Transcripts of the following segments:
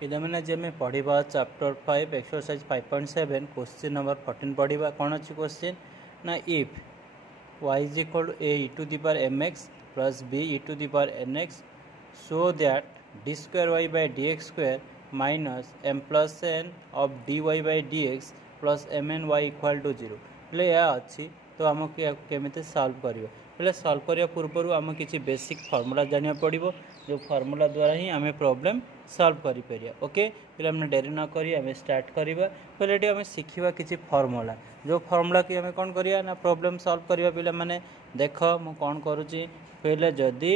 पिलामाने आज आम पढ़ा चैप्टर 5 एक्सरसाइज 5.7 क्वेश्चन नंबर 14 पढ़ा कौन अच्छी क्वेश्चन ना if y is equal to a e to the power mx plus b e to the power nx so that d square y by dx square minus m plus n of dy by dx plus mn y equal to 0 बोले यह अच्छी तो आमको केमी solve कर बोले solve करने पूर्व आम किसी बेसिक फर्मूला जाना पड़ो जो फर्मूला द्वारा ही आम प्रॉब्लम सल्व कर ओके पे डेरी न करी आम स्टार्ट करवा पहले ये आम शिखा किसी फर्मूला जो फर्मूला कि आम कौन करिया ना प्रॉब्लम सल्व करवा पे मैंने देख मु कौन करुच्ची पहले जदि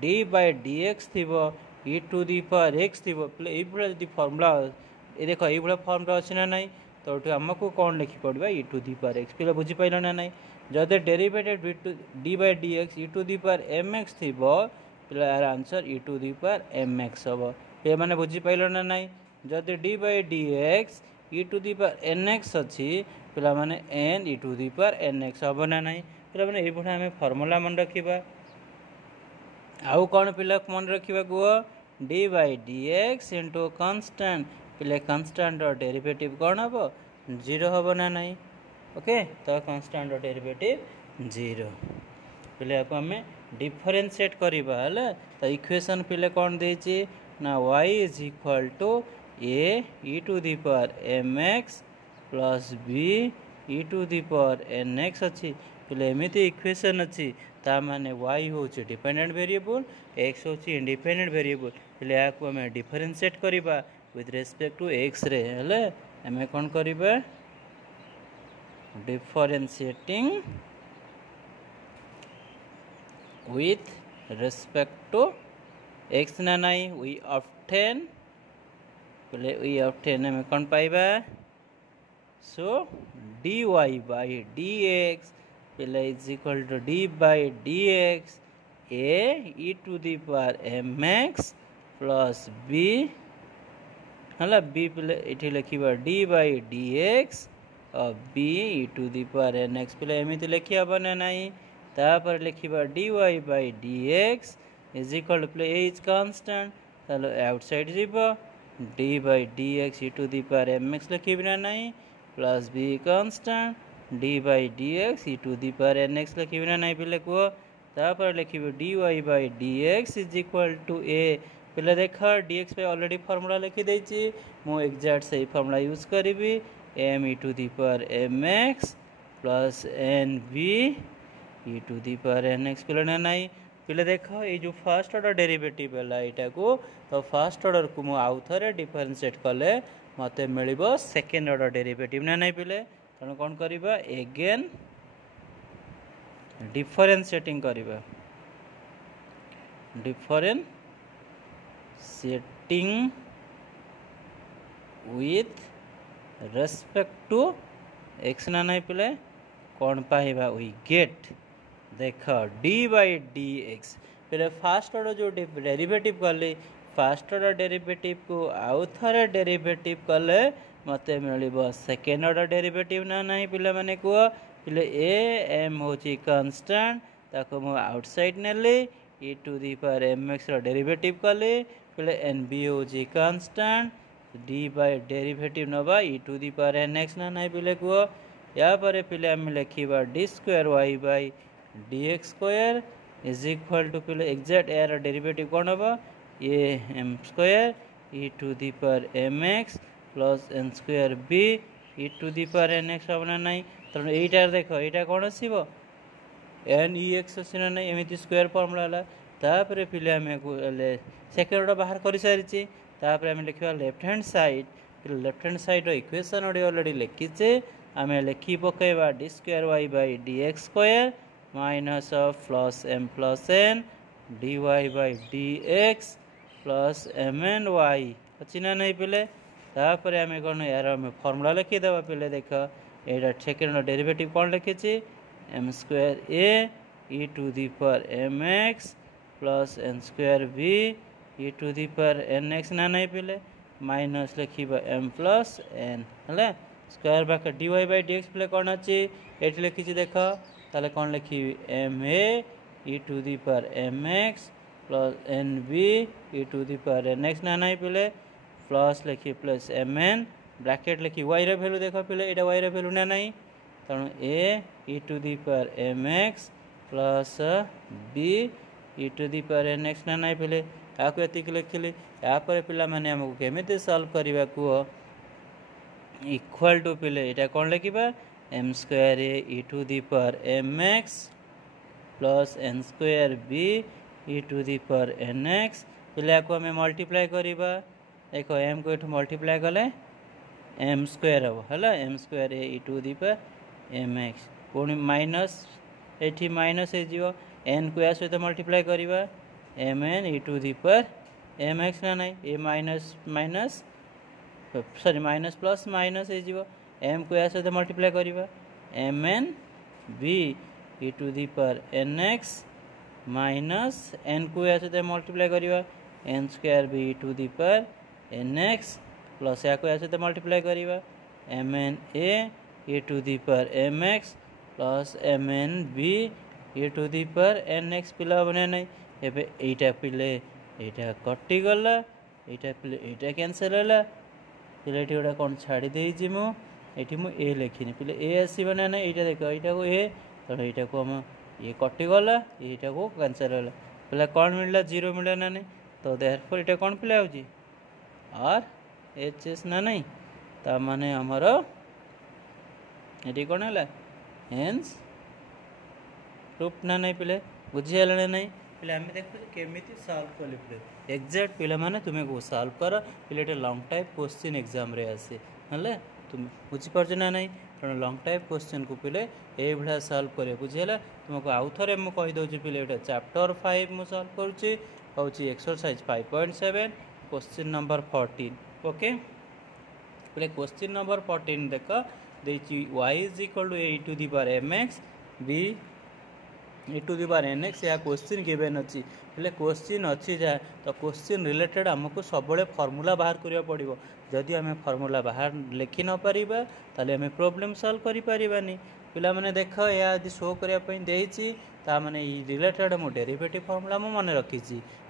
डी बाय डी एक्स थी ई टू दी पावर एक्स थी पे ये फर्मूला ये देख ये फर्मूला अच्छी ना ना तो आमको कौन लिखी पड़ा e to the power x पे बुझीपार ना ना जदि derivative d by d x e to the power M x थी यार answer e to the power M x हम पे मैंने बुझीपार ना ना जदि d by d x e to the power N x अच्छी पे मैंने n e to the power N x हम ना ना पे मैंने ये आम फर्मूला मन रखा आउ कौन पिला मन रखा कह d by d x into constant पे कन्स्टांट डेरिवेटिव कौन हम 0 हम ना ना ओके तो कन्स्टांट डेरिवेटिव 0 पे आम डिफरेंशिएट करवा तो इक्वेशन पे कौन देछि ना y is equal to a e to the power M x plus b e to the power N x अच्छी पे एमती इक्वेशन अच्छी ता माने y हूँ डिपेंडेंट वेरिएबल x हूँ इंडिपेंडेंट वेरिएबल पे आपको आम डिफरेंशिएट करवा विथ रेस्पेक्ट टू x रे हेले आम कौन करवा differentiating with respect to x ना नहीं we obtain हमें कौन पाइबा so dy by dx is equal to d by dx a e to the power mx plus b है b पे लिखा d by dx b e to the power N x पे एमती लिखी हम ना ना तापर लिखा d y by d x is equal to a is constant outside जीव d by d x e to the power M x लिखी ना ना plus b constant d by d x e to the power N x लिखी ना ना पे कह तापर लिखा d y by d x is equal to a पे देख डी एक्स पे ऑलरेडी फर्मूला लिखिदे मु एक्जाक्ट से फर्मूला यूज करी m e to the power M x plus n b e to the power N x पे ना पे देख ये जो फर्स्ट ऑर्डर डेरिवेटिव है यहाँ को तो फर्स्ट ऑर्डर को मुझे आउ थे डिफरेंशिएट कले मत मिल सेकेंड ऑर्डर डेरिवेटिव ना ना पे तेणु कौन करवा एगेन डिफरेंशिएटिंग करवा differentiating with respect to x ना ना पे कौन पाइबा वी गेट देख डी बाय डी एक्स पे फास्ट ऑर्डर जो डेरिवेटिव कली फास्ट ऑर्डर डेरिवेटिव को आउ थे डेरिवेटिव कले मत मिल सेकेंड ऑर्डर डेरिवेटिव ना ना पे मैंने कह पे ए एम हूँ कन्स्टांट ताको मु आउटसाइड नेली e to the power M x derivative कली पे एन बी हूँ कन्स्टांट डी बाय डेरिवेटिव नवा e to the power N x ना ना पे कह या पर पे आम लिखा d square y by d x square is equal to पे एक्जाक्ट यार डेरिवेटिव कौन हम a m square e to the power M x plus n square b e to the power N x हम ना ना तेणु यहीटार देख यहाँ कौन आसो एन ई एक्स अच्छी ना ना एमती स्क्वायर फर्मूला तापर पे आम सेकेंड ऑर्डर बाहर कर सारी तापर आम लिखा left hand side equation already लिखीचे आम लिखी पकेबा d square y by d x square minus of plus n d y by d x plus m n y अच्छी ना नहीं पे तापर आम कौन यार आम फर्मूला लिखीदे पे देख यहाँ सेकेंड डेरिवेटिव कौन लिखी m square a e to the power M x plus n square b e to the power N x ना नहीं पे माइनस लिखा एम प्लस एन है स्क्वायर बाक d y by d x पे कौन अच्छी ये लिखी देख ताले कौन लिखी m a e to the power M x plus n b e to the power N x ना ना पे प्लस लिखी प्लस एम एन ब्रैकेट लिखी वाई रे भैल्यू देख पे ये वाई रे भैल्यू ना नहीं तेणु a e to the power M x plus b इ to the power N x ना नहीं पे आपको ये लिखिली यापर पे मैंने आमको केमी सल्व करवा कह इक्वाल टू पे यहाँ कौन लिखा M square a e to the power M x plus n square b इ to the power N x पे को आम मल्टीप्लाई करवा देख एम को ये मल्टीप्लाई कले एम स्क्वायर हम है M square a e to the power M x पुणी माइनस ये माइनस हो एन को या सहित मल्टीप्लाई करवा m n e to the power M x ना नहीं a minus minus sorry minus plus minus हो एम को या सहित मल्टीप्लाई करवा एम एन बी इ to the power N x minus n को या सहित मल्टीप्लाई करवा एन स्क्वायर बी इ to the power N x plus या को या सहित मल्टीप्लाई करवा m n a e to the power M x plus m n b इ to the power N x पिला बने नहीं एबे एटा पिले एटा कटिगला एटा पिले एटा कैंसल होला पिले एटी गोटा कौन छाड़ी देइछि मु एटी मु ए लिखिनी पिले ए आसीबो ना नहीं एटा देखो एटा को ए तो एटा को हम ये कटिगला एटा को कैंसल होला पिला कौन मिलला जीरो मिलला ना नहीं तो देयरफॉर एटा कौन पिला होजी आर एच एस ना नहीं ता माने हमर एटी कौन होला हेंस प्रूफ ना नहीं पिले बुझीगला नहीं पे आम देखो केमी सल्व कले पे एक्जाक्ट पे मैंने तुम्हें को सल्व कर पे लंग टाइप क्वेश्चन एग्जाम रे आसे है तुम बुझीपार ना नहीं तेणु लंग टाइप क्वेश्चन को पे ये भाया सल्व कर बुझीगला तुमको आउ थे मुझे कहीदे पे चैप्टर 5 मुझे सल्व करुँची एक्सरसाइज 5.7 क्वेश्चन नंबर 14 ओके पे क्वेश्चन नंबर 14 देख देखिए y is equal to A to the power M X B इ to the power N X या क्वेश्चन गिवेन अच्छी हेल्ले क्वेश्चन अच्छी जाए तो क्वेश्चन रिलेटेड आमको सब फर्मूला बाहर करा पड़ो जदि आम फर्मूला बाहर लिखि न पारिबा ताले आम प्रॉब्लम सॉल्व करि पारिबानी पिला माने देख या यदि शो करने देछि ता माने रिलेटेड मो डेरिवेटिव फर्मूला मु मन रखी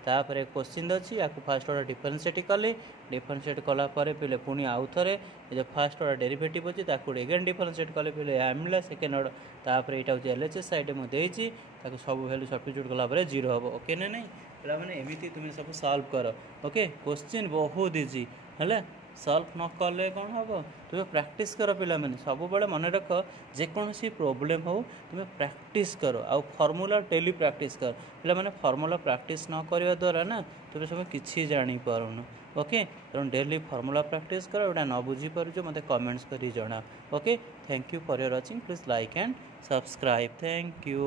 तापर क्वेश्चन अच्छी या फास्ट ऑर्डर डिफरेंशिएट कले डिफरेंशिएट कला पे पुणी आउ थे जो फास्ट ऑर्डर डेरिवेटिव अच्छी एगेन डिफरेंशिएट कले पे या मिला सेकेंड ऑर्डर तापर यहाँ हूँ एलएचएस साइड मुझे सब वैल्यू सब्स्टिट्यूट कला जीरो हम ओके ना नहीं पे मैंने एमती तुम सब सॉल्व कर ओके क्वेश्चन बहुत इजी है सल्व न कले कौन हम तुम्हें प्रैक्टिस कर पे मैंने सब बड़े मन रख जेकोसी प्रोब्लेम हो तुम्हें प्रैक्टिस कर आउ फर्मूला डेली प्रैक्टिस कर पे मैंने फर्मूला प्रैक्टिस न करने द्वारा ना तुम्हें सब किसी जापारुन ओके तेणु डेली फर्मूला प्रैक्टिस कर एटा न बुझीपार मत कमेंट्स कर जना okay thank you for your watching please like and subscribe thank you.